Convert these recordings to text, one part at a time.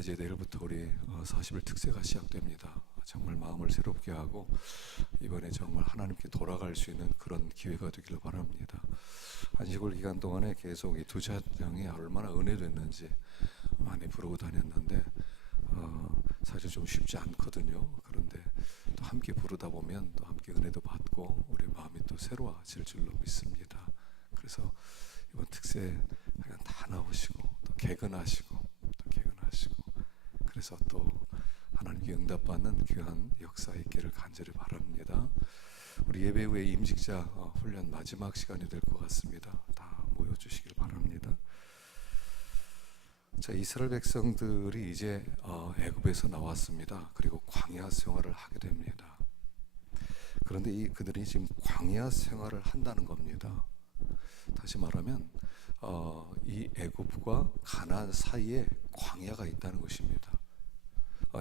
이제 내일부터 우리 40일 특세가 시작됩니다. 정말 마음을 새롭게 하고 이번에 정말 하나님께 돌아갈 수 있는 그런 기회가 되기를 바랍니다. 안식월 기간 동안에 계속 이 두 찬양이 얼마나 은혜됐는지 많이 부르고 다녔는데 사실 좀 쉽지 않거든요. 그런데 또 함께 부르다 보면 또 함께 은혜도 받고 우리 마음이 또 새로워질 줄로 믿습니다. 그래서 이번 특세 그냥 다 나오시고 또 개근하시고 그래서 또 하나님께 응답받는 귀한 역사 있기를 간절히 바랍니다. 우리 예배 후에 임직자 훈련 마지막 시간이 될 것 같습니다. 다 모여주시길 바랍니다. 자, 이스라엘 백성들이 이제 애굽에서 나왔습니다. 그리고 광야 생활을 하게 됩니다. 그런데 그들이 지금 광야 생활을 한다는 겁니다. 다시 말하면 이 애굽과 가나안 사이에 광야가 있다는 것입니다.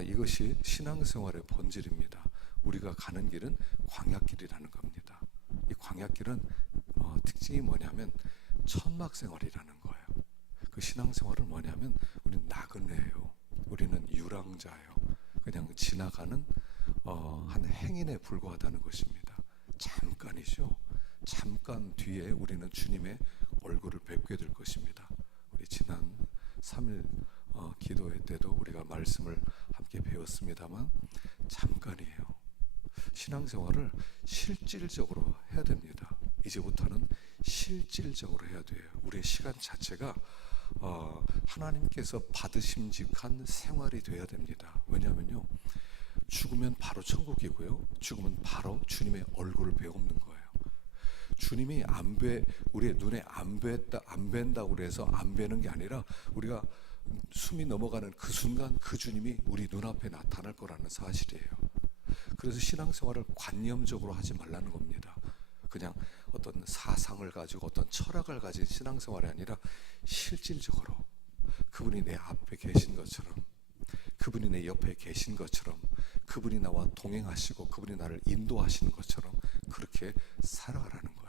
이것이 신앙생활의 본질입니다. 우리가 가는 길은 광야길이라는 겁니다. 이 광야길은 특징이 뭐냐면 천막생활이라는 거예요. 그 신앙생활은 뭐냐면 우리는 나그네예요. 우리는 유랑자예요. 그냥 지나가는 한 행인에 불과하다는 것입니다. 잠깐이죠. 잠깐 뒤에 우리는 주님의 얼굴을 뵙게 될 것입니다. 우리 지난 3일 기도회 때도 우리가 말씀을 함께 배웠습니다만 잠깐이에요. 신앙생활을 실질적으로 해야 됩니다. 이제부터는 실질적으로 해야 돼요. 우리의 시간 자체가 하나님께서 받으심직한 생활이 돼야 됩니다. 왜냐하면요, 죽으면 바로 천국이고요, 죽으면 바로 주님의 얼굴을 배우는 거예요. 주님이 우리의 눈에 안 뵌다고 그래서 안 뵈는 게 아니라 우리가 숨이 넘어가는 그 순간 그 주님이 우리 눈앞에 나타날 거라는 사실이에요. 그래서 신앙생활을 관념적으로 하지 말라는 겁니다. 그냥 어떤 사상을 가지고 어떤 철학을 가진 신앙생활이 아니라 실질적으로 그분이 내 앞에 계신 것처럼, 그분이 내 옆에 계신 것처럼, 그분이 나와 동행하시고 그분이 나를 인도하시는 것처럼 그렇게 살아가라는 거예요.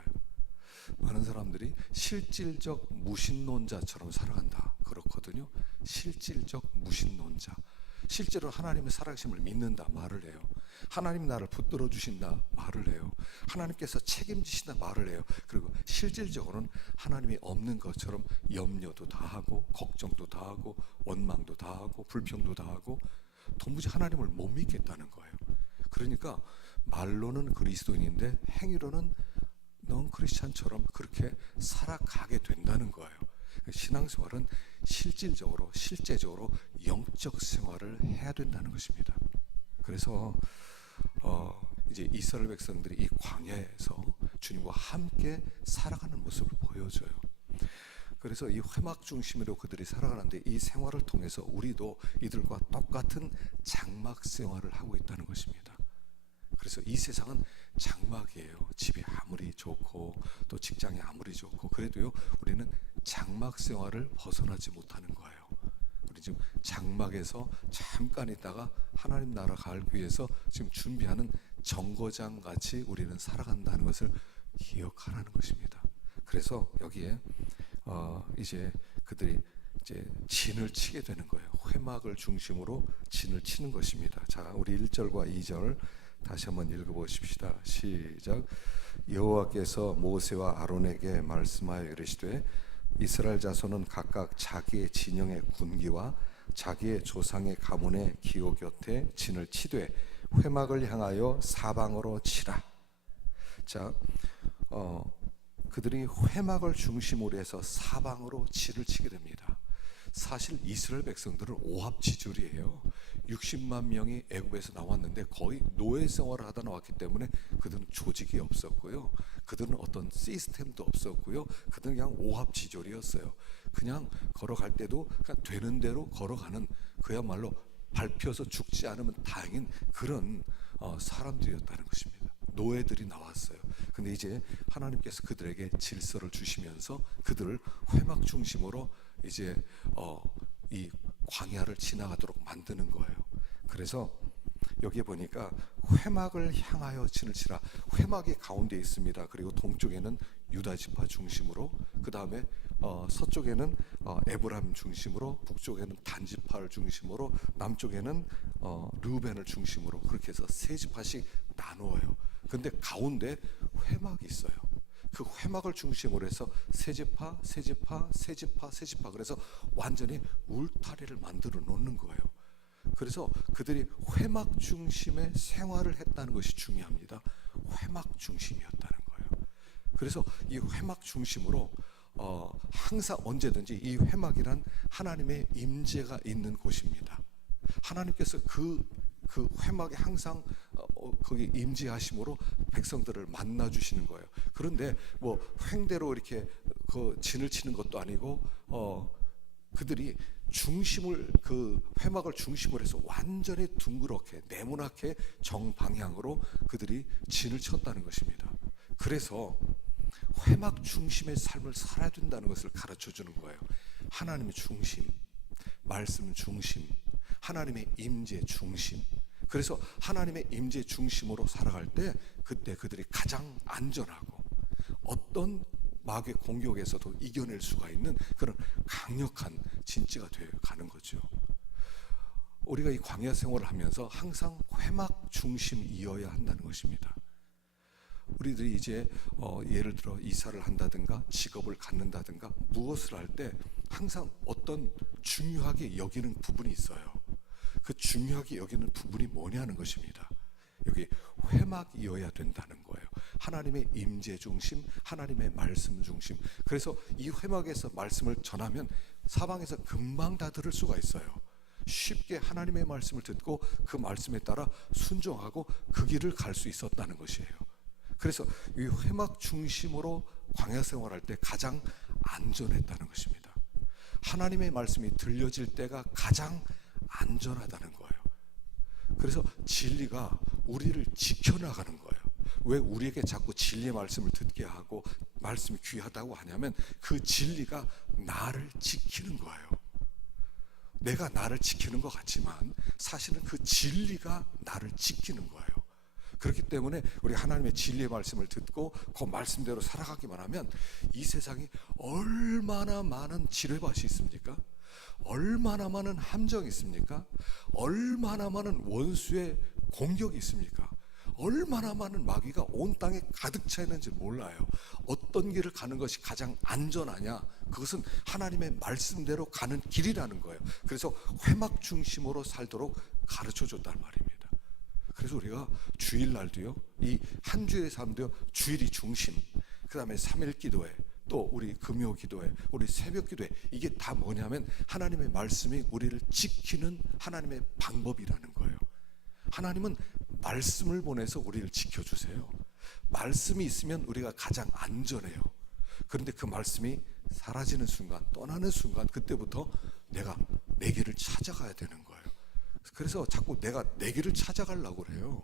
많은 사람들이 실질적 무신론자처럼 살아간다 그렇거든요. 실질적 무신론자, 실제로 하나님의 살아계심을 믿는다 말을 해요. 하나님 나를 붙들어 주신다 말을 해요. 하나님께서 책임지신다 말을 해요. 그리고 실질적으로는 하나님이 없는 것처럼 염려도 다 하고 걱정도 다 하고 원망도 다 하고 불평도 다 하고 도무지 하나님을 못 믿겠다는 거예요. 그러니까 말로는 그리스도인인데 행위로는 넌 크리스찬처럼 그렇게 살아가게 된다는 거예요. 신앙생활은 실제적으로 영적 생활을 해야 된다는 것입니다. 그래서 이제 이스라엘 백성들이 이 광야에서 주님과 함께 살아가는 모습을 보여줘요. 그래서 이 회막 중심으로 그들이 살아가는데 이 생활을 통해서 우리도 이들과 똑같은 장막 생활을 하고 있다는 것입니다. 그래서 이 세상은 장막이에요. 집이 아무리 좋고 또 직장이 아무리 좋고 그래도요, 우리는 장막 생활을 벗어나지 못하는 거예요. 우리 지금 장막에서 잠깐 있다가 하나님 나라 가기 위해서 지금 준비하는 정거장 같이 우리는 살아간다는 것을 기억하라는 것입니다. 그래서 여기에 이제 그들이 이제 진을 치게 되는 거예요. 회막을 중심으로 진을 치는 것입니다. 자, 우리 1절과 2절 다시 한번 읽어보십시다. 시작. 여호와께서 모세와 아론에게 말씀하여 이르시되 이스라엘 자손은 각각 자기의 진영의 군기와 자기의 조상의 가문의 기호 곁에 진을 치되 회막을 향하여 사방으로 치라. 자, 그들이 회막을 중심으로 해서 사방으로 진을 치게 됩니다. 사실 이스라엘 백성들은 오합지졸이에요. 60만 명이 애굽에서 나왔는데 거의 노예 생활을 하다 나왔기 때문에 그들은 조직이 없었고요, 그들은 어떤 시스템도 없었고요, 그들은 그냥 오합지졸이었어요. 그냥 걸어갈 때도 그냥 되는 대로 걸어가는, 그야말로 밟혀서 죽지 않으면 다행인 그런 사람들이었다는 것입니다. 노예들이 나왔어요. 근데 이제 하나님께서 그들에게 질서를 주시면서 그들을 회막 중심으로 이제 이 광야를 지나가도록 만드는 거예요. 그래서 여기에 보니까 회막을 향하여 진을 치라. 회막이 가운데 있습니다. 그리고 동쪽에는 유다 지파 중심으로, 그 다음에 서쪽에는 에브라임 중심으로, 북쪽에는 단지파를 중심으로, 남쪽에는 르우벤을 중심으로 그렇게 해서 세 지파씩 나누어요. 근데 가운데 회막이 있어요. 그 회막을 중심으로 해서 세 지파, 세 지파, 세 지파, 세 지파, 그래서 완전히 울타리를 만들어 놓는 거예요. 그래서 그들이 회막 중심의 생활을 했다는 것이 중요합니다. 회막 중심이었다는 거예요. 그래서 이 회막 중심으로 항상 언제든지 이 회막이란 하나님의 임재가 있는 곳입니다. 하나님께서 그 회막에 항상 거기 임재하심으로 백성들을 만나 주시는 거예요. 그런데 뭐 횡대로 이렇게 그 진을 치는 것도 아니고 그들이 중심을, 그 회막을 중심으로 해서 완전히 둥그렇게 네모나게 정방향으로 그들이 진을 쳤다는 것입니다. 그래서 회막 중심의 삶을 살아야 된다는 것을 가르쳐 주는 거예요. 하나님의 중심, 말씀 중심, 하나님의 임재 중심. 그래서 하나님의 임재 중심으로 살아갈 때 그때 그들이 가장 안전하고 어떤 마귀의 공격에서도 이겨낼 수가 있는 그런 강력한 진지가 되어 가는 거죠. 우리가 이 광야 생활을 하면서 항상 회막 중심이어야 한다는 것입니다. 우리들이 이제 예를 들어 이사를 한다든가 직업을 갖는다든가 무엇을 할 때 항상 어떤 중요하게 여기는 부분이 있어요. 그 중요하게 여기는 부분이 뭐냐는 것입니다. 여기 회막이어야 된다는 거예요. 하나님의 임재 중심, 하나님의 말씀 중심. 그래서 이 회막에서 말씀을 전하면 사방에서 금방 다 들을 수가 있어요. 쉽게 하나님의 말씀을 듣고 그 말씀에 따라 순종하고 그 길을 갈 수 있었다는 것이에요. 그래서 이 회막 중심으로 광야 생활할 때 가장 안전했다는 것입니다. 하나님의 말씀이 들려질 때가 가장 안전하다는 거예요. 그래서 진리가 우리를 지켜나가는 거예요. 왜 우리에게 자꾸 진리의 말씀을 듣게 하고 말씀이 귀하다고 하냐면 그 진리가 나를 지키는 거예요. 내가 나를 지키는 것 같지만 사실은 그 진리가 나를 지키는 거예요. 그렇기 때문에 우리 하나님의 진리의 말씀을 듣고 그 말씀대로 살아가기만 하면 이 세상이 얼마나 많은 지뢰밭이 있습니까? 얼마나 많은 함정이 있습니까? 얼마나 많은 원수의 공격이 있습니까? 얼마나 많은 마귀가 온 땅에 가득 차 있는지 몰라요. 어떤 길을 가는 것이 가장 안전하냐? 그것은 하나님의 말씀대로 가는 길이라는 거예요. 그래서 회막 중심으로 살도록 가르쳐 줬단 말입니다. 그래서 우리가 주일날도요, 이 한 주의 삶도요, 주일이 중심, 그 다음에 3일 기도회, 또 우리 금요 기도회, 우리 새벽 기도회, 이게 다 뭐냐면 하나님의 말씀이 우리를 지키는 하나님의 방법이라는 거예요. 하나님은 말씀을 보내서 우리를 지켜주세요. 말씀이 있으면 우리가 가장 안전해요. 그런데 그 말씀이 사라지는 순간, 떠나는 순간, 그때부터 내가 내 길을 찾아가야 되는 거예요. 그래서 자꾸 내가 내 길을 찾아가려고 그래요.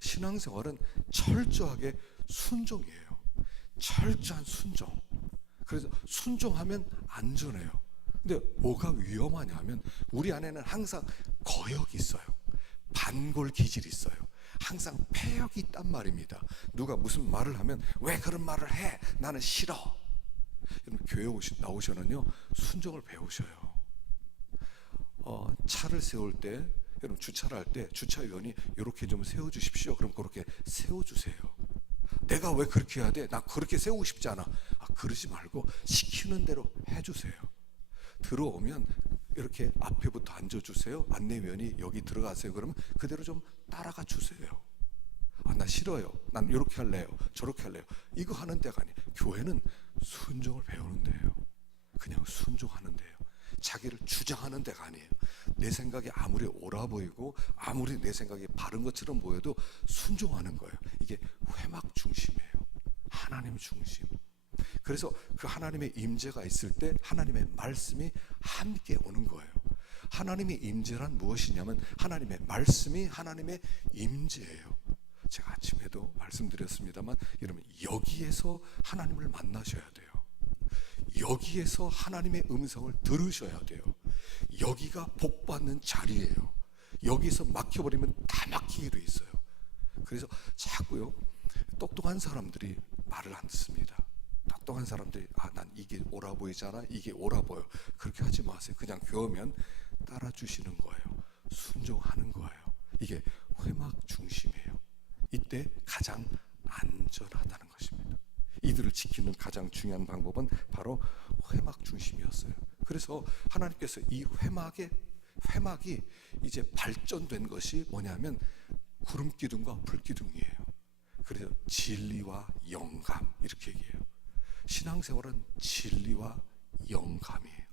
신앙생활은 철저하게 순종이에요. 철저한 순종. 그래서 순종하면 안전해요. 근데 뭐가 위험하냐면 우리 안에는 항상 거역이 있어요. 반골 기질이 있어요. 항상 폐역이 있단 말입니다. 누가 무슨 말을 하면 왜 그런 말을 해? 나는 싫어. 여러분 교회 나오셔는요 순종을 배우셔요. 차를 세울 때, 여러분 주차를 할 때 주차위원이 이렇게 좀 세워주십시오. 그럼 그렇게 세워주세요. 내가 왜 그렇게 해야 돼? 나 그렇게 세우고 싶지 않아. 그러지 말고 시키는 대로 해주세요. 들어오면 이렇게 앞에부터 앉아주세요. 안내위원이 여기 들어가세요. 그러면 그대로 좀 따라가 주세요. 나 싫어요. 난 이렇게 할래요. 저렇게 할래요. 이거 하는 데가 아니에요. 교회는 순종을 배우는 데예요. 그냥 순종하는 데예요. 자기를 주장하는 데가 아니에요. 내 생각이 아무리 옳아 보이고 아무리 내 생각이 바른 것처럼 보여도 순종하는 거예요. 이게 회막 중심이에요. 하나님 중심. 그래서 그 하나님의 임재가 있을 때 하나님의 말씀이 함께 오는 거예요. 하나님의 임재란 무엇이냐면 하나님의 말씀이 하나님의 임재예요. 제가 아침에도 말씀드렸습니다만 여러분 여기에서 하나님을 만나셔야 돼요. 여기에서 하나님의 음성을 들으셔야 돼요. 여기가 복받는 자리예요. 여기서 막혀버리면 다 막히기로 있어요. 그래서 자꾸요 똑똑한 사람들이 말을 안 듣습니다. 똑똑한 사람들이 난 이게 옳아 보이잖아, 이게 옳아 보여, 그렇게 하지 마세요. 그냥 교하면 따라 주시는 거예요. 순종하는 거예요. 이게 회막 중심이에요. 이때 가장 안전하다는 것입니다. 이들을 지키는 가장 중요한 방법은 바로 회막 중심이었어요. 그래서 하나님께서 이 회막이 이제 발전된 것이 뭐냐면 구름 기둥과 불 기둥이에요. 그래서 진리와 영감 이렇게 얘기해요. 신앙생활은 진리와 영감이에요.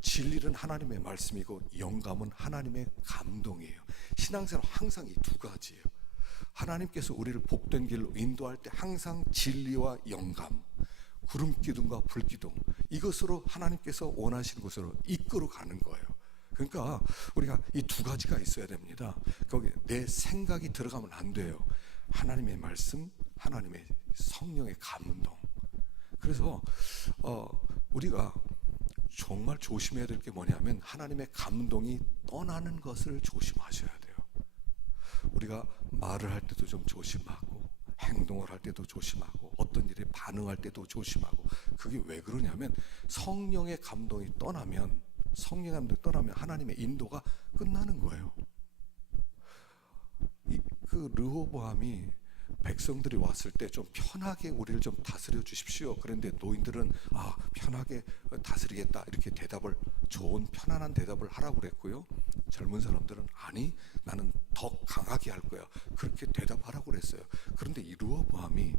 진리는 하나님의 말씀이고 영감은 하나님의 감동이에요. 신앙생활은 항상 이 두 가지예요. 하나님께서 우리를 복된 길로 인도할 때 항상 진리와 영감, 구름 기둥과 불 기둥, 이것으로 하나님께서 원하시는 곳으로 이끌어 가는 거예요. 그러니까 우리가 이 두 가지가 있어야 됩니다. 거기 내 생각이 들어가면 안 돼요. 하나님의 말씀, 하나님의 성령의 감동. 그래서 우리가 정말 조심해야 될 게 뭐냐면 하나님의 감동이 떠나는 것을 조심하셔야 돼요. 우리가 말을 할 때도 좀 조심하고 행동을 할 때도 조심하고 어떤 일에 반응할 때도 조심하고. 그게 왜 그러냐면 성령의 감동이 떠나면 하나님의 인도가 끝나는 거예요. 그 르호보암이 백성들이 왔을 때 좀 편하게 우리를 좀 다스려 주십시오. 그런데 노인들은 편하게 다스리겠다 이렇게 좋은 편안한 대답을 하라고 그랬고요. 젊은 사람들은 아니 나는 더 강하게 할 거야 그렇게 대답하라고 그랬어요. 그런데 이 르호보암이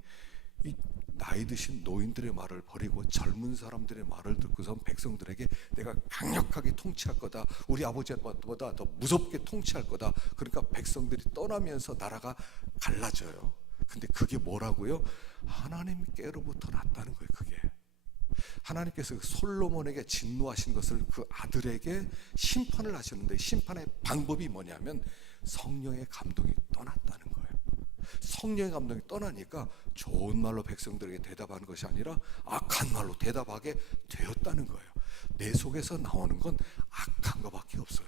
이 나이 드신 노인들의 말을 버리고 젊은 사람들의 말을 듣고선 백성들에게 내가 강력하게 통치할 거다, 우리 아버지보다 더 무섭게 통치할 거다. 그러니까 백성들이 떠나면서 나라가 갈라져요. 근데 그게 뭐라고요? 하나님께로부터 났다는 거예요. 그게 하나님께서 솔로몬에게 진노하신 것을 그 아들에게 심판을 하셨는데, 심판의 방법이 뭐냐면 성령의 감동이 떠났다는 거예요. 성령의 감동이 떠나니까 좋은 말로 백성들에게 대답하는 것이 아니라 악한 말로 대답하게 되었다는 거예요. 내 속에서 나오는 건 악한 것밖에 없어요.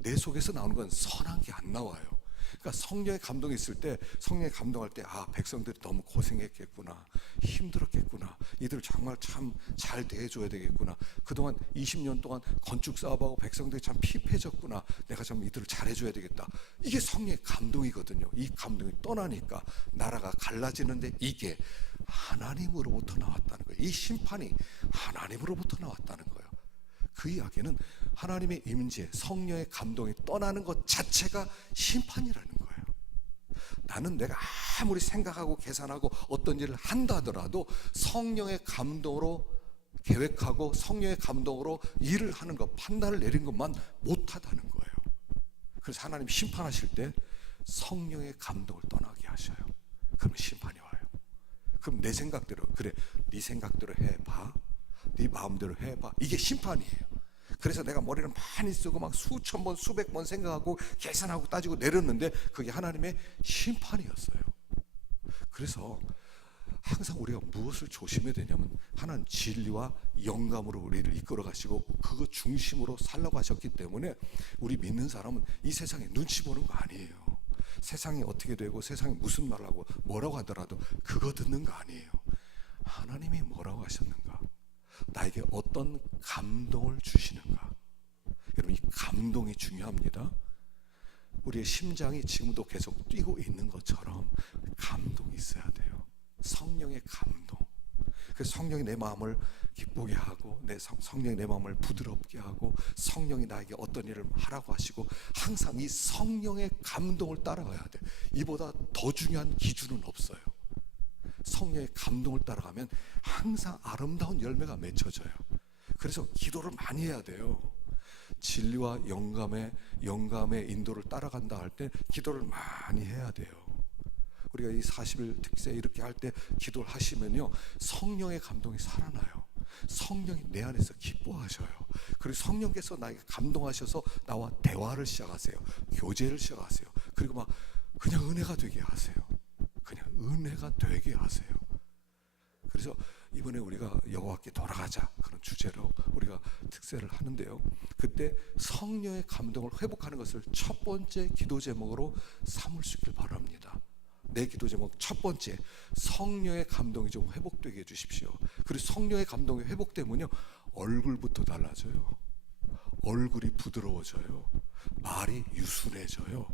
내 속에서 나오는 건 선한 게 안 나와요. 그러니까 성령의 감동이 있을 때, 성령의 감동할 때 백성들이 너무 고생했겠구나, 힘들었겠구나, 이들 정말 참 잘 대해줘야 되겠구나, 그동안 20년 동안 건축 사업하고 백성들이 참 피폐해졌구나, 내가 좀 이들을 잘해줘야 되겠다. 이게 성령의 감동이거든요. 이 감동이 떠나니까 나라가 갈라지는데 이게 하나님으로부터 나왔다는 거예요. 이 심판이 하나님으로부터 나왔다는 거예요. 그 이야기는 하나님의 임재, 성령의 감동이 떠나는 것 자체가 심판이라는 거예요. 나는 내가 아무리 생각하고 계산하고 어떤 일을 한다 하더라도 성령의 감동으로 계획하고 성령의 감동으로 일을 하는 것, 판단을 내린 것만 못하다는 거예요. 그래서 하나님 심판하실 때 성령의 감동을 떠나게 하셔요. 그럼 심판이 와요. 그럼 내 생각대로, 그래 네 생각대로 해봐, 네 마음대로 해봐, 이게 심판이에요. 그래서 내가 머리를 많이 쓰고 막 수천 번 수백 번 생각하고 계산하고 따지고 내렸는데 그게 하나님의 심판이었어요. 그래서 항상 우리가 무엇을 조심해야 되냐면 하나님 진리와 영감으로 우리를 이끌어 가시고 그거 중심으로 살라고 하셨기 때문에 우리 믿는 사람은 이 세상에 눈치 보는 거 아니에요. 세상이 어떻게 되고 세상이 무슨 말을 하고 뭐라고 하더라도 그거 듣는 거 아니에요. 하나님이 뭐라고 하셨는가, 나에게 어떤 감동을 주시는가. 여러분, 이 감동이 중요합니다. 우리의 심장이 지금도 계속 뛰고 있는 것처럼 감동이 있어야 돼요. 성령의 감동. 그래서 성령이 내 마음을 기쁘게 하고, 성령이 내 마음을 부드럽게 하고, 성령이 나에게 어떤 일을 하라고 하시고, 항상 이 성령의 감동을 따라가야 돼. 이보다 더 중요한 기준은 없어요. 성령의 감동을 따라가면 항상 아름다운 열매가 맺혀져요. 그래서 기도를 많이 해야 돼요. 진리와 영감의 인도를 따라간다 할 때 기도를 많이 해야 돼요. 우리가 이 40일 특세 이렇게 할 때 기도를 하시면요, 성령의 감동이 살아나요. 성령이 내 안에서 기뻐하셔요. 그리고 성령께서 나에게 감동하셔서 나와 대화를 시작하세요. 교제를 시작하세요. 그리고 막 그냥 은혜가 되게 하세요. 그냥 은혜가 되게 하세요. 그래서 이번에 우리가 여호와께 돌아가자 그런 주제로 우리가 특세를 하는데요, 그때 성령의 감동을 회복하는 것을 첫 번째 기도 제목으로 삼을 수 있길 바랍니다. 내 기도 제목 첫 번째, 성령의 감동이 좀 회복되게 해주십시오. 그리고 성령의 감동이 회복되면요, 얼굴부터 달라져요. 얼굴이 부드러워져요. 말이 유순해져요.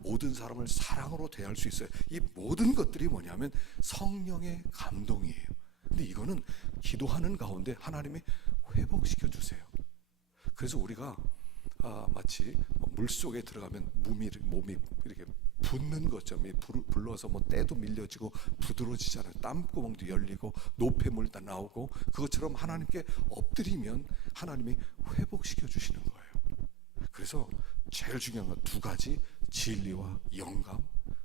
모든 사람을 사랑으로 대할 수 있어요. 이 모든 것들이 뭐냐면 성령의 감동이에요. 근데 이거는 기도하는 가운데 하나님이 회복시켜 주세요. 그래서 우리가 마치 물속에 들어가면 몸이 이렇게 붓는 것처럼 불러서 때도 밀려지고 부드러워지잖아요. 땀구멍도 열리고 노폐물 다 나오고, 그것처럼 하나님께 엎드리면 하나님이 회복시켜 주시는 거예요. 그래서 제일 중요한 건 두 가지, 진리와 영감,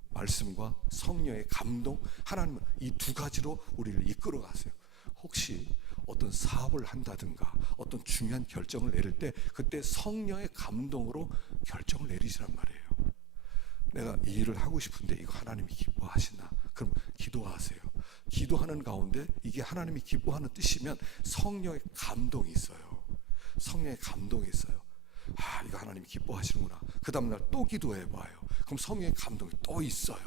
말씀과 성령의 감동. 하나님은 이 두 가지로 우리를 이끌어 가세요. 혹시 어떤 사업을 한다든가 어떤 중요한 결정을 내릴 때 그때 성령의 감동으로 결정을 내리시란 말이에요. 내가 이 일을 하고 싶은데 이거 하나님이 기뻐하시나? 그럼 기도하세요. 기도하는 가운데 이게 하나님이 기뻐하는 뜻이면 성령의 감동이 있어요. 성령의 감동이 있어요. 이거 하나님이 기뻐하시는구나. 그 다음날 또 기도해봐요. 그럼 성령의 감동이 또 있어요.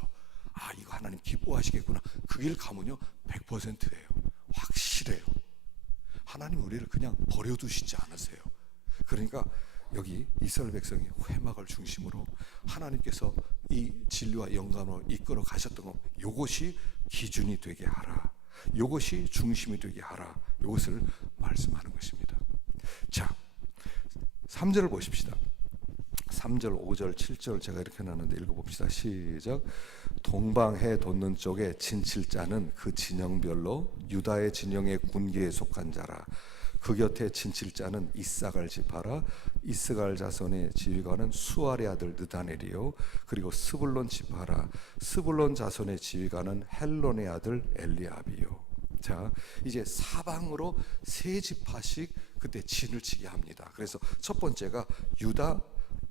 이거 하나님 기뻐하시겠구나. 그 길 가면요 100%예요. 확실해요. 하나님 우리를 그냥 버려두시지 않으세요. 그러니까 여기 이스라엘 백성이 회막을 중심으로 하나님께서 이 진리와 영감으로 이끌어 가셨던 것, 이것이 기준이 되게 하라, 이것이 중심이 되게 하라, 이것을 말씀하는 것입니다. 자, 3절을 보십시다. 3절, 5절, 7절 제가 이렇게 놨는데 읽어봅시다. 시작. 동방해 돋는 쪽에 진칠자는 그 진영별로 유다의 진영의 군기에 속한 자라. 그 곁에 진칠자는 이사갈 지파라. 이스갈 자손의 지휘관은 수알의 아들 느다넬이요. 그리고 스불론 지파라. 스불론 자손의 지휘관은 헬론의 아들 엘리압이요. 자, 이제 사방으로 세 지파씩 그때 진을 치게 합니다. 그래서 첫 번째가 유다,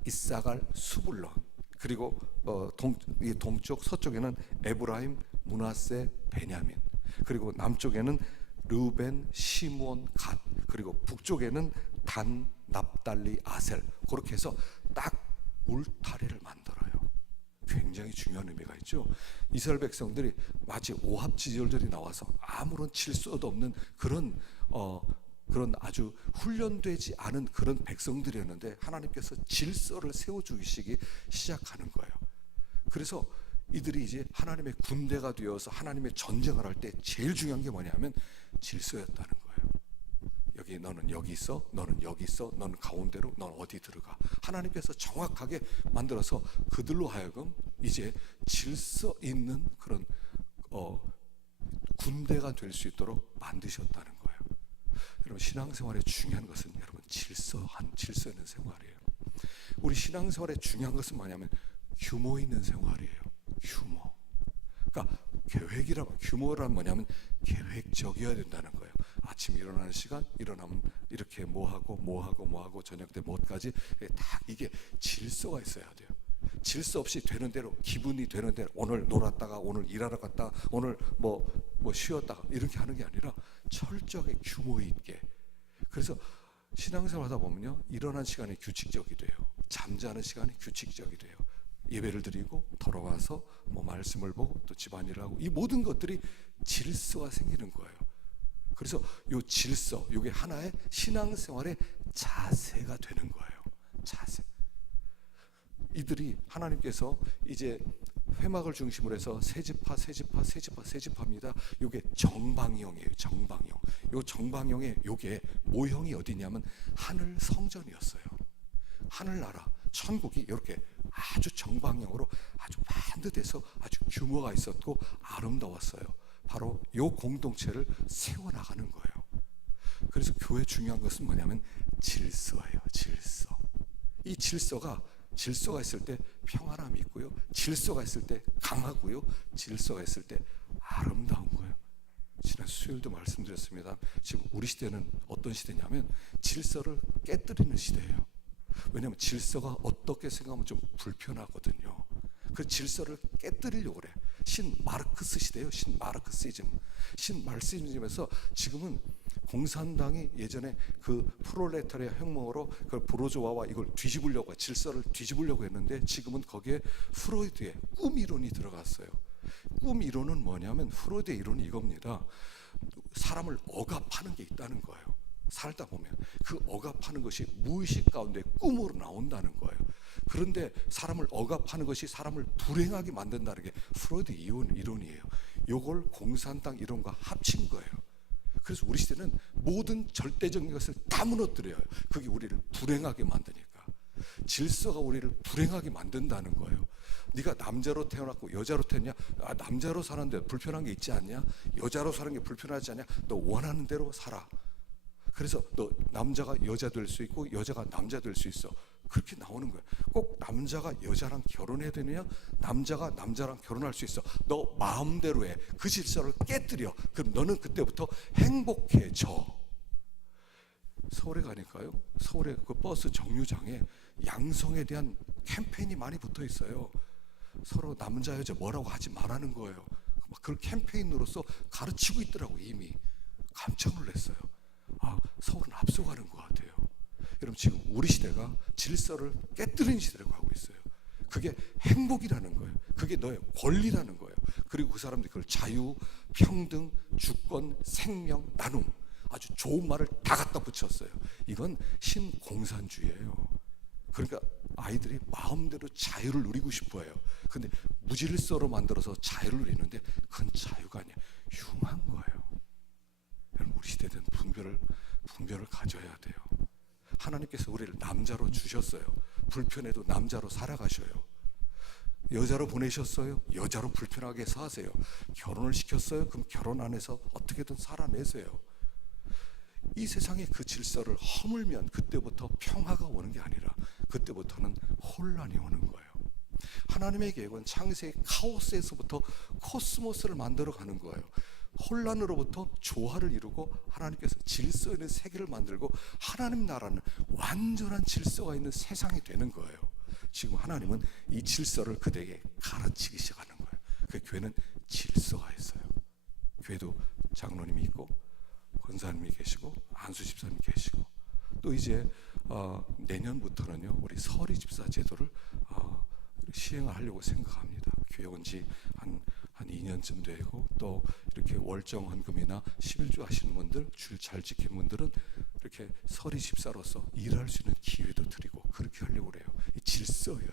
이사갈, 스불론. 그리고 동쪽 서쪽에는 에브라임, 므낫세, 베냐민. 그리고 남쪽에는 르벤, 시므온, 갓. 그리고 북쪽에는 단, 납달리, 아셀. 그렇게 해서 딱 울타리를 만들어요. 굉장히 중요한 의미가 있죠. 이스라엘 백성들이 마치 오합지졸들이 나와서 아무런 질서도 없는 그런 아주 훈련되지 않은 그런 백성들이었는데 하나님께서 질서를 세워주시기 시작하는 거예요. 그래서 이들이 이제 하나님의 군대가 되어서 하나님의 전쟁을 할 때 제일 중요한 게 뭐냐면 질서였다는 거예요. 여기 너는 여기 있어, 너는 여기 있어, 너는 가운데로, 넌 어디 들어가. 하나님께서 정확하게 만들어서 그들로 하여금 이제 질서 있는 그런 군대가 될 수 있도록 만드셨다는 거예요. 여러분, 신앙생활에 중요한 것은 여러분 질서 있는 생활이에요. 우리 신앙생활에 중요한 것은 뭐냐면 규모 있는 생활이에요. 규모. 그러니까 규모란 뭐냐면 계획적이어야 된다는 거예요. 아침 일어나는 시간, 일어나면 이렇게 뭐하고 저녁 때 뭐까지 다 이게 질서가 있어야 돼요. 질서 없이 되는 대로, 기분이 되는 대로 오늘 놀았다가 오늘 일하러 갔다가 오늘 뭐 쉬었다가 이렇게 하는 게 아니라 철저하게 규모 있게. 그래서 신앙생활 하다 보면요, 일어나는 시간이 규칙적이 돼요. 잠자는 시간이 규칙적이 돼요. 예배를 드리고 돌아와서 말씀을 보고 또 집안일을 하고, 이 모든 것들이 질서가 생기는 거예요. 그래서 이 질서, 이게 하나의 신앙생활의 자세가 되는 거예요. 자세. 이들이 하나님께서 이제 회막을 중심으로 해서 세 지파입니다. 이게 정방형이에요. 정방형. 요 정방형의 요게 모형이 어디냐면 하늘 성전이었어요. 하늘나라, 천국이 이렇게 아주 정방형으로 아주 반듯해서 아주 규모가 있었고 아름다웠어요. 바로 요 공동체를 세워나가는 거예요. 그래서 교회 중요한 것은 뭐냐면 질서예요. 질서. 이 질서가 있을 때 평안함이 있고요, 질서가 있을 때 강하고요, 질서가 있을 때 아름다운 거예요. 지난 수요일도 말씀드렸습니다. 지금 우리 시대는 어떤 시대냐면 질서를 깨뜨리는 시대예요. 왜냐하면 질서가 어떻게 생각하면 좀 불편하거든요. 그 질서를 깨뜨리려고 그래. 신마르크스 시대예요. 신마르크시즘에서 지금은 공산당이 예전에 그 프롤레타리아 혁명으로 그걸 부르주아와 이걸 뒤집으려고, 질서를 뒤집으려고 했는데 지금은 거기에 프로이드의 꿈 이론이 들어갔어요. 꿈 이론은 뭐냐면 프로이드의 이론이 이겁니다. 사람을 억압하는 게 있다는 거예요. 살다 보면 그 억압하는 것이 무의식 가운데 꿈으로 나온다는 거예요. 그런데 사람을 억압하는 것이 사람을 불행하게 만든다는 게 프로이드 이론이에요. 이걸 공산당 이론과 합친 거예요. 그래서 우리 시대는 모든 절대적인 것을 다 무너뜨려요. 그게 우리를 불행하게 만드니까. 질서가 우리를 불행하게 만든다는 거예요. 네가 남자로 태어났고 여자로 태어났냐? 남자로 사는데 불편한 게 있지 않냐? 여자로 사는 게 불편하지 않냐? 너 원하는 대로 살아. 그래서 너 남자가 여자 될 수 있고 여자가 남자 될 수 있어. 그렇게 나오는 거야. 꼭 남자가 여자랑 결혼해야 되느냐? 남자가 남자랑 결혼할 수 있어. 너 마음대로 해. 그 질서를 깨뜨려. 그럼 너는 그때부터 행복해져. 서울에 가니까요, 서울의 그 버스 정류장에 양성에 대한 캠페인이 많이 붙어 있어요. 서로 남자 여자 뭐라고 하지 말라는 거예요. 막 그걸 캠페인으로서 가르치고 있더라고. 이미 깜짝 놀랐어요. 서울은 앞서가는 것 같아요. 여러분, 지금 우리 시대가 질서를 깨뜨리는 시대라고 하고 있어요. 그게 행복이라는 거예요. 그게 너의 권리라는 거예요. 그리고 그 사람들이 그걸 자유, 평등, 주권, 생명, 나눔, 아주 좋은 말을 다 갖다 붙였어요. 이건 신공산주의예요. 그러니까 아이들이 마음대로 자유를 누리고 싶어 해요. 근데 무질서로 만들어서 자유를 누리는데 그건 자유가 아니야. 흉한 거예요. 여러분, 우리 시대는 분별을 가져야 돼요. 하나님께서 우리를 남자로 주셨어요. 불편해도 남자로 살아가셔요. 여자로 보내셨어요. 여자로 불편하게 사세요. 결혼을 시켰어요. 그럼 결혼 안에서 어떻게든 살아내세요. 이 세상의 그 질서를 허물면 그때부터 평화가 오는 게 아니라 그때부터는 혼란이 오는 거예요. 하나님의 계획은 창세의 카오스에서부터 코스모스를 만들어가는 거예요. 혼란으로부터 조화를 이루고 하나님께서 질서 있는 세계를 만들고 하나님 나라는 완전한 질서가 있는 세상이 되는 거예요. 지금 하나님은 이 질서를 그대에게 가르치기 시작하는 거예요. 그 교회는 질서가 있어요. 교회도 장로님이 있고 권사님이 계시고 안수 집사님이 계시고 또 이제 내년부터는요 우리 서리 집사 제도를 시행을 하려고 생각합니다. 교회 온 지 한 2년쯤 되고 또 이렇게 월정 헌금이나 11조 하시는 분들, 줄 잘 지키는 분들은 이렇게 서리 집사로서 일할 수 있는 기회도 드리고 그렇게 하려고 그래요. 이 질서예요.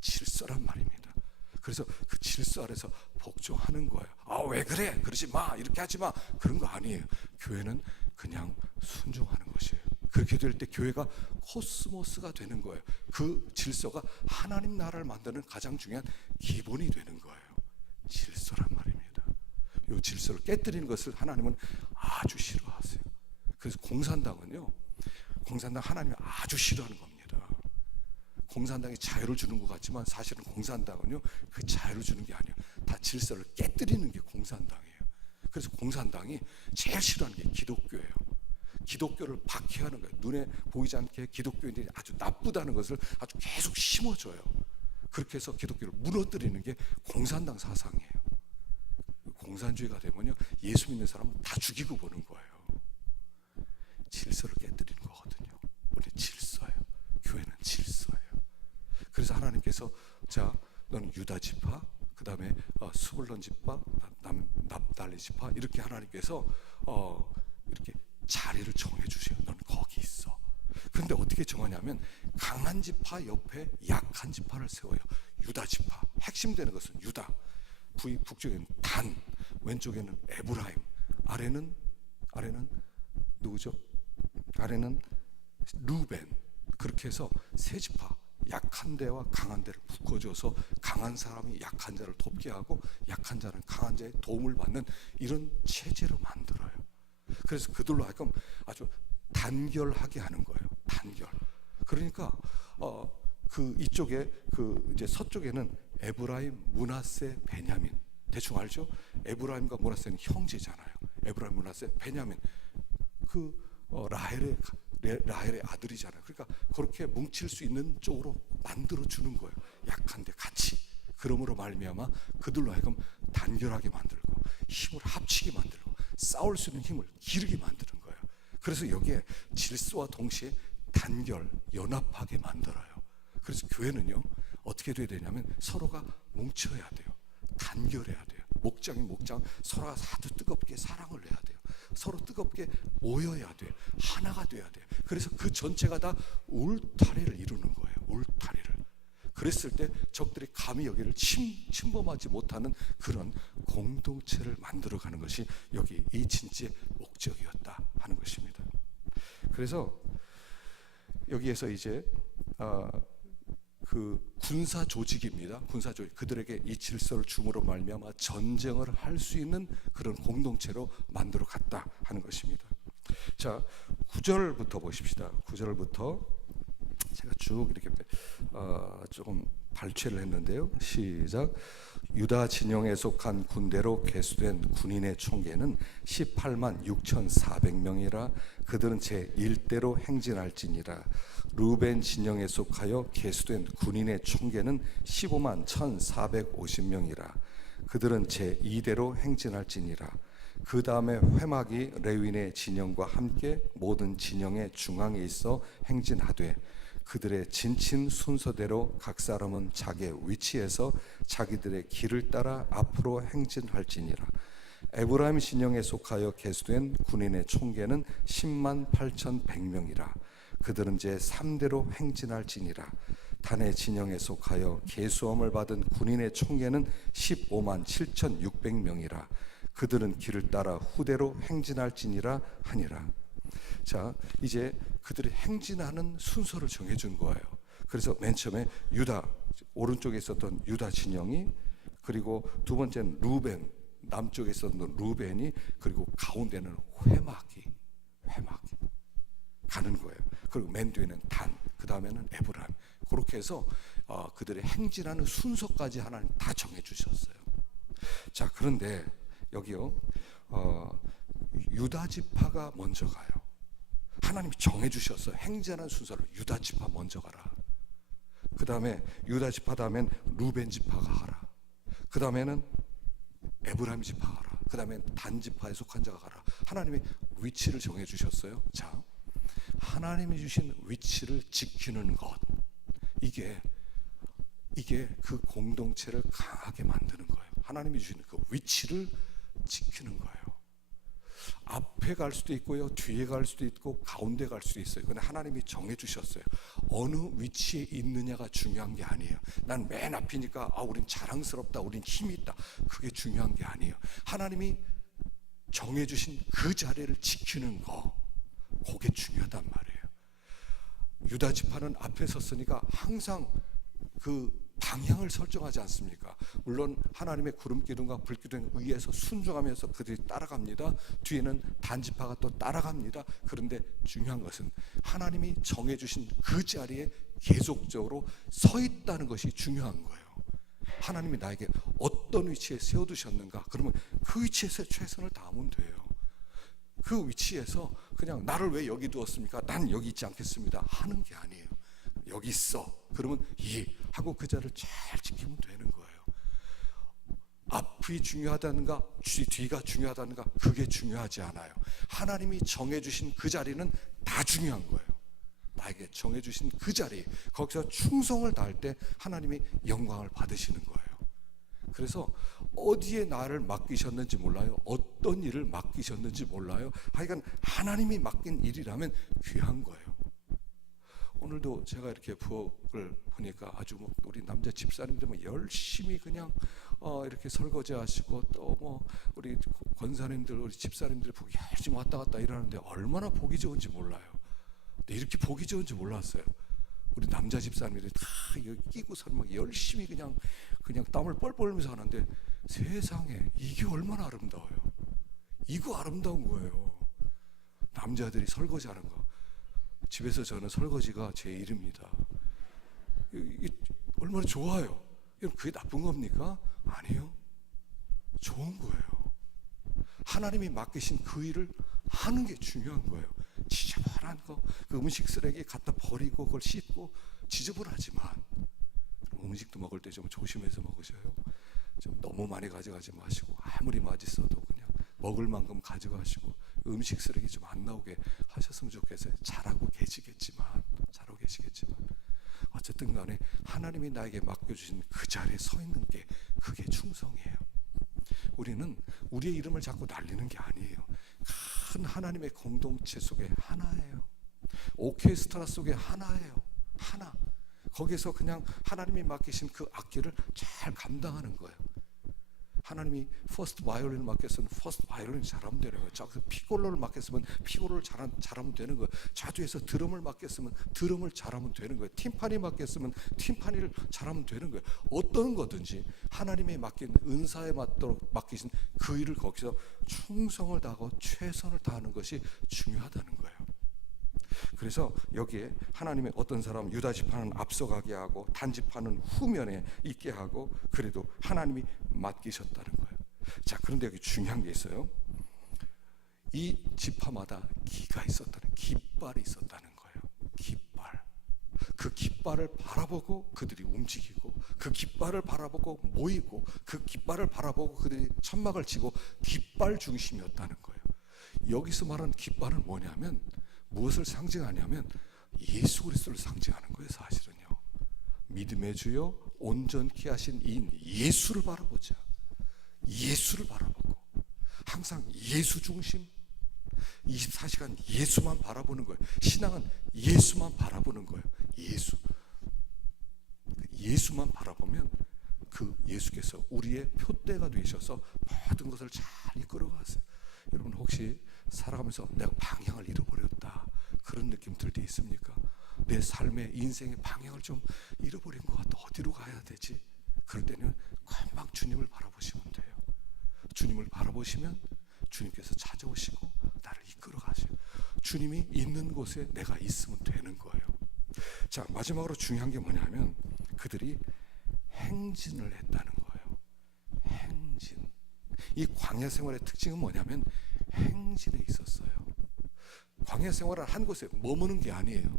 질서란 말입니다. 그래서 그 질서 아래서 복종하는 거예요. 왜 그래? 그러지 마. 이렇게 하지 마. 그런 거 아니에요. 교회는 그냥 순종하는 것이에요. 그렇게 될 때 교회가 코스모스가 되는 거예요. 그 질서가 하나님 나라를 만드는 가장 중요한 기본이 되는 거예요. 질서란 말입니다. 이 질서를 깨뜨리는 것을 하나님은 아주 싫어하세요. 그래서 공산당은요, 공산당 하나님이 아주 싫어하는 겁니다. 공산당이 자유를 주는 것 같지만 사실은 공산당은요 그 자유를 주는 게 아니에요. 다 질서를 깨뜨리는 게 공산당이에요. 그래서 공산당이 제일 싫어하는 게 기독교예요. 기독교를 박해하는 거예요. 눈에 보이지 않게 기독교인들이 아주 나쁘다는 것을 아주 계속 심어줘요. 그렇게 해서 기독교를 무너뜨리는 게 공산당 사상이에요. 공산주의가 되면요 예수 믿는 사람은 다 죽이고 보는 거예요. 질서를 깨뜨리는 거거든요. 우리는 질서예요. 교회는 질서예요. 그래서 하나님께서 자 너는 유다 지파, 그 다음에 스불론 지파, 납달리 지파 이렇게 하나님께서 이렇게 자리를 정해 주세요. 너는 거기 있어. 그런데 어떻게 정하냐면 강한 지파 옆에 약한 지파를 세워요. 유다 지파, 핵심 되는 것은 유다, 북쪽에는 단, 왼쪽에는 에브라임, 아래는 누구죠? 아래는 루벤. 그렇게 해서 세 지파, 약한 데와 강한 데를 묶어줘서 강한 사람이 약한 자를 돕게 하고 약한 자는 강한 자의 도움을 받는 이런 체제로 만들어요. 그래서 그들로 하여금 아주 단결하게 하는 거예요. 단결. 그러니까 그 이쪽에 그 이제 서쪽에는 에브라임, 므낫세, 베냐민. 대충 알죠? 에브라임과 므낫세는 형제잖아요. 에브라임, 므낫세, 베냐민. 그 라헬의 아들이잖아요. 그러니까 그렇게 뭉칠 수 있는 쪽으로 만들어 주는 거예요. 약한데 같이. 그러므로 말미암아 그들로 하여금 단결하게 만들고 힘을 합치게 만들고 싸울 수 있는 힘을 기르게 만드는 거예요. 그래서 여기에 질서와 동시에 단결, 연합하게 만들어요. 그래서 교회는요 어떻게 돼야 되냐면 서로가 뭉쳐야 돼요. 단결해야 돼요. 목장이 목장, 서로가 아주 뜨겁게 사랑을 해야 돼요. 서로 뜨겁게 모여야 돼요. 하나가 돼야 돼요. 그래서 그 전체가 다 울타리를 이루는 거예요. 울타리를. 그랬을 때 적들이 감히 여기를 침범하지 못하는 그런 공동체를 만들어가는 것이 여기 이 진지의 목적이었다 하는 것입니다. 그래서 여기에서 이제 그 군사 조직입니다. 군사 조직, 그들에게 이 질서를 줌으로 말미암아 전쟁을 할 수 있는 그런 공동체로 만들어 갔다 하는 것입니다. 자, 9절부터 보십시다. 9절부터 제가 쭉 이렇게 조금 발췌를 했는데요. 시작. 유다 진영에 속한 군대로 계수된 군인의 총계는 18만 6,400명이라 그들은 제1대로 행진할지니라. 루벤 진영에 속하여 계수된 군인의 총계는 15만 1,450명이라 그들은 제2대로 행진할지니라. 그 다음에 회막이 레위인의 진영과 함께 모든 진영의 중앙에 있어 행진하되 그들의 진친 순서대로 각 사람은 자기의 위치에서 자기들의 길을 따라 앞으로 행진할지니라. 에브라임 진영에 속하여 계수된 군인의 총계는 10만 8,100명이라 그들은 제3대로 행진할지니라. 단의 진영에 속하여 계수함을 받은 군인의 총계는 15만 7,600명이라 그들은 길을 따라 후대로 행진할지니라 하니라. 자, 이제 그들이 행진하는 순서를 정해준 거예요. 그래서 맨 처음에 유다, 오른쪽에 있었던 유다 진영이, 그리고 두 번째는 루벤, 남쪽에 있었던 루벤이, 그리고 가운데는 회막이 가는 거예요. 그리고 맨 뒤에는 단, 그 다음에는 에브라임. 그렇게 해서 그들의 행진하는 순서까지 하나님 다 정해주셨어요. 자, 그런데 여기요, 유다 지파가 먼저 가요. 하나님이 정해주셨어요. 행진하는 순서를 유다 지파 먼저 가라. 그 다음에 유다 지파 다음엔 루벤 지파가 가라. 그 다음에는 에브라임 지파가 가라. 그 다음엔 단 지파에 속한 자가 가라. 하나님이 위치를 정해주셨어요. 자, 하나님이 주신 위치를 지키는 것, 이게 그 공동체를 강하게 만드는 거예요. 하나님이 주신 그 위치를 지키는 거예요. 앞에 갈 수도 있고요, 뒤에 갈 수도 있고, 가운데 갈 수도 있어요. 근데 하나님이 정해주셨어요. 어느 위치에 있느냐가 중요한 게 아니에요. 난 맨 앞이니까 우린 자랑스럽다, 우린 힘이 있다, 그게 중요한 게 아니에요. 하나님이 정해주신 그 자리를 지키는 거, 그게 중요하단 말이에요. 유다 지파는 앞에 섰으니까 항상 그 방향을 설정하지 않습니까? 물론 하나님의 구름 기둥과 불 기둥에 의해서 순종하면서 그들이 따라갑니다. 뒤에는 단 지파가 또 따라갑니다. 그런데 중요한 것은 하나님이 정해주신 그 자리에 계속적으로 서 있다는 것이 중요한 거예요. 하나님이 나에게 어떤 위치에 세워두셨는가? 그러면 그 위치에서 최선을 다하면 돼요. 그 위치에서 그냥 나를 왜 여기 두었습니까? 난 여기 있지 않겠습니다 하는 게 아니에요. 여기 있어. 그러면 하고 그 자리를 잘 지키면 되는 거예요. 앞이 중요하다는가, 뒤가 중요하다는가, 그게 중요하지 않아요. 하나님이 정해주신 그 자리는 다 중요한 거예요. 나에게 정해주신 그 자리, 거기서 충성을 다할 때 하나님이 영광을 받으시는 거예요. 그래서 어디에 나를 맡기셨는지 몰라요. 어떤 일을 맡기셨는지 몰라요. 하여간 하나님이 맡긴 일이라면 귀한 거예요. 오늘도 제가 이렇게 부엌을 하니까 아주 우리 남자 집사님들 열심히 그냥 이렇게 설거지하시고, 또 우리 권사님들, 우리 집사님들 보기 열심히 왔다 갔다 일하는데 얼마나 보기 좋은지 몰라요. 근데 이렇게 보기 좋은지 몰랐어요. 우리 남자 집사님들이 다 여기 끼고서 막 열심히 그냥 땀을 뻘뻘 흘리면서 하는데, 세상에 이게 얼마나 아름다워요. 이거 아름다운 거예요. 남자들이 설거지하는 거. 집에서 저는 설거지가 제 일입니다. 이게 얼마나 좋아요. 그게 나쁜 겁니까? 아니요. 좋은 거예요. 하나님이 맡기신 그 일을 하는 게 중요한 거예요. 지저분한 거, 그 음식 쓰레기 갖다 버리고 그걸 씻고, 지저분하지만 음식도 먹을 때 좀 조심해서 먹으셔요. 좀 너무 많이 가져가지 마시고, 아무리 맛있어도 그냥 먹을 만큼 가져가시고, 음식 쓰레기 좀 안 나오게 하셨으면 좋겠어요. 잘하고 계시겠지만 어쨌든 간에 하나님이 나에게 맡겨주신 그 자리에 서 있는 게 그게 충성이에요. 우리는 우리의 이름을 자꾸 날리는 게 아니에요. 큰 하나님의 공동체 속에 하나예요. 오케스트라 속에 하나예요. 하나. 거기서 그냥 하나님이 맡기신 그 악기를 잘 감당하는 거예요. 하나님이 퍼스트 바이올린을 맡겼으면 퍼스트 바이올린 잘하면 되는 거예요. 저기서 피콜로를 맡겼으면 피콜로를 잘하면 되는 거예요. 좌두에서 드럼을 맡겼으면 드럼을 잘하면 되는 거예요. 팀파니 맡겼으면 팀파니를 잘하면 되는 거예요. 어떤 거든지 하나님의 맡긴 은사에 맞도록 맡기신 그 일을 거기서 충성을 다하고 최선을 다하는 것이 중요하다는 거예요. 그래서 여기에 하나님의 어떤 사람 유다 지파는 앞서가게 하고 단 지파는 후면에 있게 하고 그래도 하나님이 맡기셨다는 거예요. 자, 그런데 여기 중요한 게 있어요. 이 지파마다 기가 있었다는, 깃발이 있었다는 거예요. 깃발. 그 깃발을 바라보고 그들이 움직이고, 그 깃발을 바라보고 모이고, 그 깃발을 바라보고 그들이 천막을 치고 깃발 중심이었다는 거예요. 여기서 말하는 깃발은 뭐냐면 무엇을 상징하냐면 예수 그리스도를 상징하는 거예요. 사실은요. 믿음의 주요 온전케 하신 이인 예수를 바라보자. 예수를 바라보고 항상 예수 중심, 24시간 예수만 바라보는 거예요. 신앙은 예수만 바라보는 거예요. 예수만 바라보면 그 예수께서 우리의 표대가 되셔서 모든 것을 잘 이끌어가세요. 여러분 혹시 살아가면서 내가 방향을 잃어버렸다 그런 느낌 들 때 있습니까? 내 삶의 인생의 방향을 좀 잃어버린 것 같다. 어디로 가야 되지? 그럴 때는 금방 주님을 바라보시면 돼요. 주님을 바라보시면 주님께서 찾아오시고 나를 이끌어 가셔요. 주님이 있는 곳에 내가 있으면 되는 거예요. 자, 마지막으로 중요한 게 뭐냐면 그들이 행진을 했다는 거예요. 행진. 이 광야 생활의 특징은 뭐냐면 행진에 있었어요. 광야 생활은 한 곳에 머무는 게 아니에요.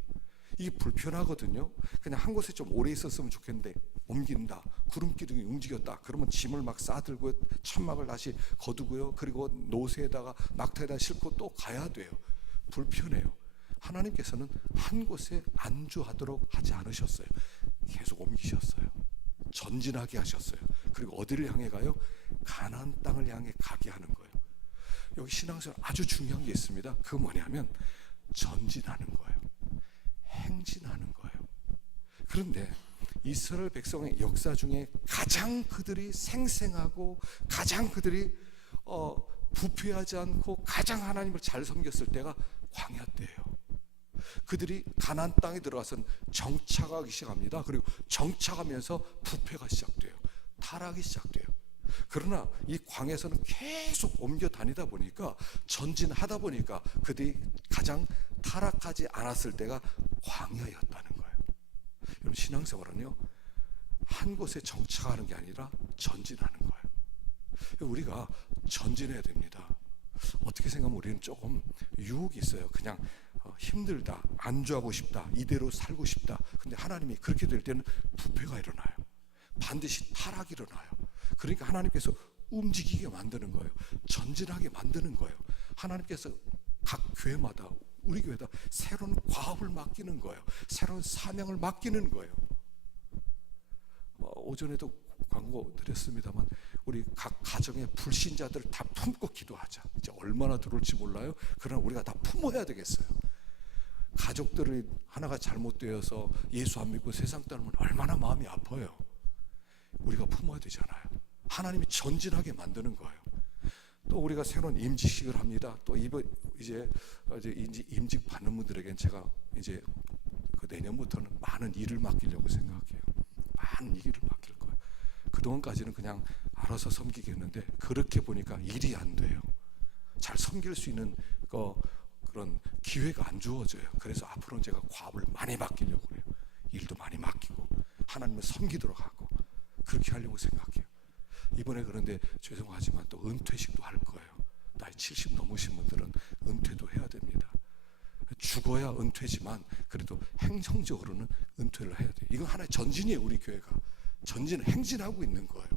이게 불편하거든요. 그냥 한 곳에 좀 오래 있었으면 좋겠는데 옮긴다, 구름 기둥이 움직였다 그러면 짐을 막 싸들고 천막을 다시 거두고요, 그리고 노새에다가 낙타에다 싣고 또 가야 돼요. 불편해요. 하나님께서는 한 곳에 안주하도록 하지 않으셨어요. 계속 옮기셨어요. 전진하게 하셨어요. 그리고 어디를 향해 가요? 가나안 땅을 향해 가게 하는 거예요. 여기 신앙생활 아주 중요한 게 있습니다. 그거 뭐냐면 전진하는 거예요. 행진하는 거예요. 그런데 이스라엘 백성의 역사 중에 가장 그들이 생생하고 가장 그들이 부패하지 않고 가장 하나님을 잘 섬겼을 때가 광야 때예요. 그들이 가나안 땅에 들어가서는 정착하기 시작합니다. 그리고 정착하면서 부패가 시작돼요. 타락이 시작돼요. 그러나 이 광야에서는 계속 옮겨 다니다 보니까 전진하다 보니까 그들이 가장 타락하지 않았을 때가 광야였다는 거예요. 여러분 신앙생활은요 한 곳에 정착하는 게 아니라 전진하는 거예요. 우리가 전진해야 됩니다. 어떻게 생각하면 우리는 조금 유혹이 있어요. 그냥 힘들다, 안주하고 싶다, 이대로 살고 싶다. 근데 하나님이 그렇게 될 때는 부패가 일어나요. 반드시 타락이 일어나요. 그러니까 하나님께서 움직이게 만드는 거예요. 전진하게 만드는 거예요. 하나님께서 각 교회마다 우리 교회다 새로운 과업을 맡기는 거예요. 새로운 사명을 맡기는 거예요. 오전에도 광고 드렸습니다만 우리 각 가정의 불신자들 다 품고 기도하자. 이제 얼마나 들어올지 몰라요. 그러나 우리가 다 품어야 되겠어요. 가족들이 하나가 잘못되어서 예수 안 믿고 세상 따르면 얼마나 마음이 아파요. 우리가 품어야 되잖아요. 하나님이 전진하게 만드는 거예요. 또 우리가 새로운 임직식을 합니다. 또 이제 임직 받는 분들에겐 제가 이제 그 내년부터는 많은 일을 맡기려고 생각해요. 많은 일을 맡길 거예요. 그동안까지는 그냥 알아서 섬기겠는데 그렇게 보니까 일이 안 돼요. 잘 섬길 수 있는 그런 기회가 안 주어져요. 그래서 앞으로는 제가 과업을 많이 맡기려고 그래요. 일도 많이 맡기고 하나님을 섬기도록 하고 그렇게 하려고 생각해요. 이번에 그런데 죄송하지만 또 은퇴식도 할 거예요. 나이 70 넘으신 분들은 은퇴도 해야 됩니다. 죽어야 은퇴지만 그래도 행정적으로는 은퇴를 해야 돼요. 이건 하나의 전진이에요. 우리 교회가 행진하고 있는 거예요.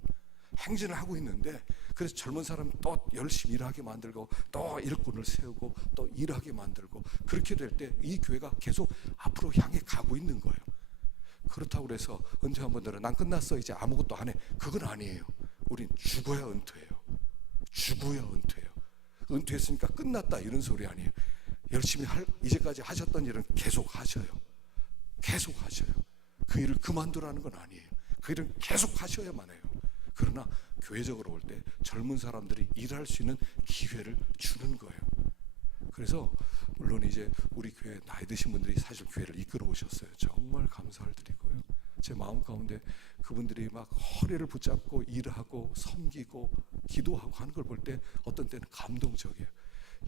행진을 하고 있는데 그래서 젊은 사람 또 열심히 일하게 만들고 또 일꾼을 세우고 또 일하게 만들고 그렇게 될 때 이 교회가 계속 앞으로 향해 가고 있는 거예요. 그렇다고 그래서 은퇴한 분들은 난 끝났어 이제 아무것도 안 해, 그건 아니에요. 우린 죽어야 은퇴해요. 죽어야 은퇴해요. 은퇴했으니까 끝났다 이런 소리 아니에요. 열심히 이제까지 하셨던 일은 계속 하셔요. 계속 하셔요. 그 일을 그만두라는 건 아니에요. 그 일은 계속 하셔야만 해요. 그러나 교회적으로 볼 때 젊은 사람들이 일할 수 있는 기회를 주는 거예요. 그래서 물론 이제 우리 교회 나이 드신 분들이 사실 교회를 이끌어 오셨어요. 정말 감사를 드리고요. 제 마음 가운데 그분들이 막 허리를 붙잡고 일하고 섬기고 기도하고 하는 걸 볼 때 어떤 때는 감동적이에요.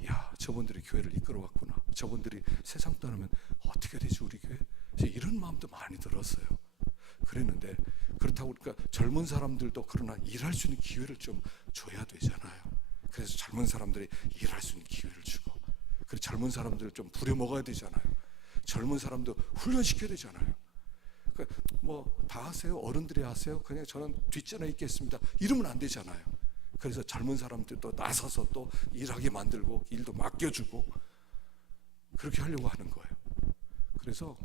야, 저분들이 교회를 이끌어 왔구나. 저분들이 세상 떠나면 어떻게 되지 우리 교회? 이런 마음도 많이 들었어요. 그랬는데 그렇다고 그러니까 젊은 사람들도 그러나 일할 수 있는 기회를 좀 줘야 되잖아요. 그래서 젊은 사람들이 일할 수 있는 기회를 주고, 그리고 젊은 사람들을 좀 부려먹어야 되잖아요. 젊은 사람도 훈련시켜야 되잖아요. 그러니까 뭐 다 하세요. 어른들이 하세요. 그냥 저는 뒷전에 있겠습니다. 이러면 안 되잖아요. 그래서 젊은 사람들도 나서서 또 일하게 만들고 일도 맡겨주고 그렇게 하려고 하는 거예요. 그래서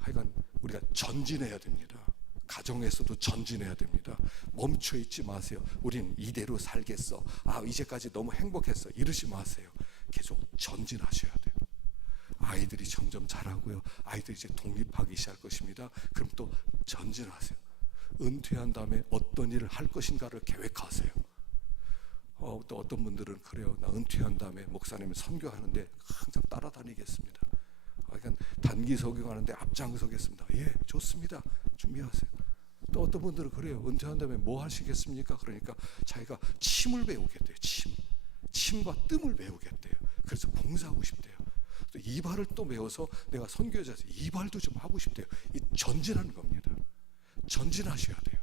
하여간 우리가 전진해야 됩니다. 가정에서도 전진해야 됩니다. 멈춰 있지 마세요. 우린 이대로 살겠어. 아, 이제까지 너무 행복했어. 이러지 마세요. 계속 전진하셔야 돼요. 아이들이 점점 자라고요. 아이들이 이제 독립하기 시작할 것입니다. 그럼 또 전진하세요. 은퇴한 다음에 어떤 일을 할 것인가를 계획하세요. 또 어떤 분들은 그래요. 나 은퇴한 다음에 목사님 선교하는데 항상 따라다니겠습니다. 그러니까 단기 설교하는데 앞장서겠습니다. 예, 좋습니다. 준비하세요. 또 어떤 분들은 그래요. 은퇴한 다음에 뭐 하시겠습니까? 그러니까 자기가 침을 배우겠대요. 침과 뜸을 배우겠대요. 그래서 봉사하고 싶대요. 또 이발을 또 배워서 내가 선교자에서 이발도 좀 하고 싶대요. 이 전진하는 겁니다. 전진하셔야 돼요.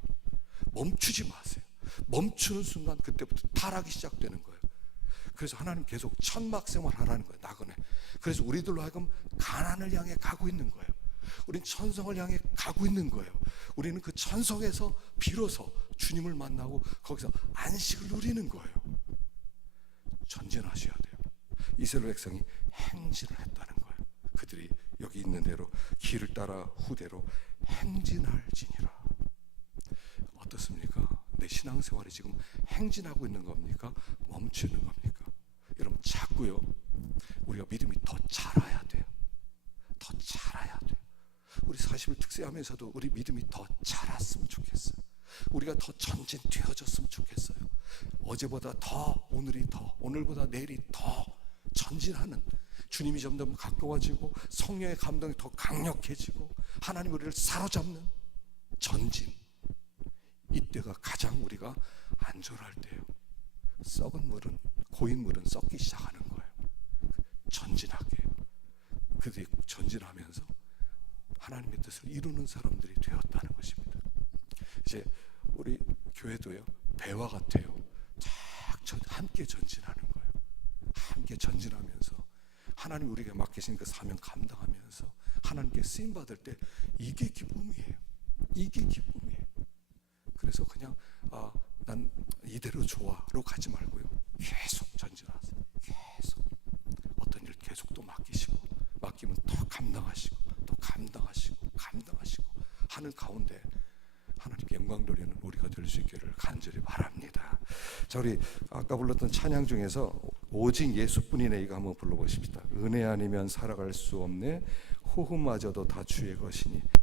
멈추지 마세요. 멈추는 순간 그때부터 타락이 시작되는 거예요. 그래서 하나님 계속 천막 생활하라는 거예요. 나그네. 그래서 우리들로 하여금 가난을 향해 가고 있는 거예요. 우린 천성을 향해 가고 있는 거예요. 우리는 그 천성에서 비로소 주님을 만나고 거기서 안식을 누리는 거예요. 전진하셔야 돼요. 이스라엘 백성이 행진을 했다는 거예요. 그들이 여기 있는 대로 길을 따라 후대로 행진할지니라. 어떻습니까? 내 신앙생활이 지금 행진하고 있는 겁니까? 멈추는 겁니까? 여러분, 자꾸요 우리가 믿음이 더 자라야 돼요. 더 자라야 돼요. 우리 40일 특세하면서도 우리 믿음이 더 자랐으면 좋겠어요. 우리가 더 전진되어졌으면 좋겠어요. 어제보다 더, 오늘이 더, 오늘보다 내일이 더 전진하는, 주님이 점점 가까워지고 성령의 감동이 더 강력해지고 하나님 우리를 사로잡는 전진, 이때가 가장 우리가 안전할 때예요. 썩은 물은, 고인 물은 썩기 시작하는 거예요. 전진하게 해요. 그들이 전진하면서 하나님의 뜻을 이루는 사람들이 되었다는 것입니다. 이제 우리 교회도요, 배와 같아요. 함께 전진하는 거예요. 함께 전진하면서 하나님 우리에게 맡기신 그 사명 감당하면서 하나님께 쓰임 받을 때 이게 기쁨이에요. 이게 기쁨이에요. 그래서 그냥 난 이대로 좋아로 가지 말고요. 계속 전진하세요. 계속 어떤 일 계속 또 맡기면 더 감당하시고 또 감당하시고 하는 가운데 하나님께 영광 돌리는 우리가 될 수 있기를 간절히 바랍니다. 자, 우리 아까 불렀던 찬양 중에서 오직 예수뿐이네 이거 한번 불러보십시다. 은혜 아니면 살아갈 수 없네, 호흡마저도 다 주의 것이니.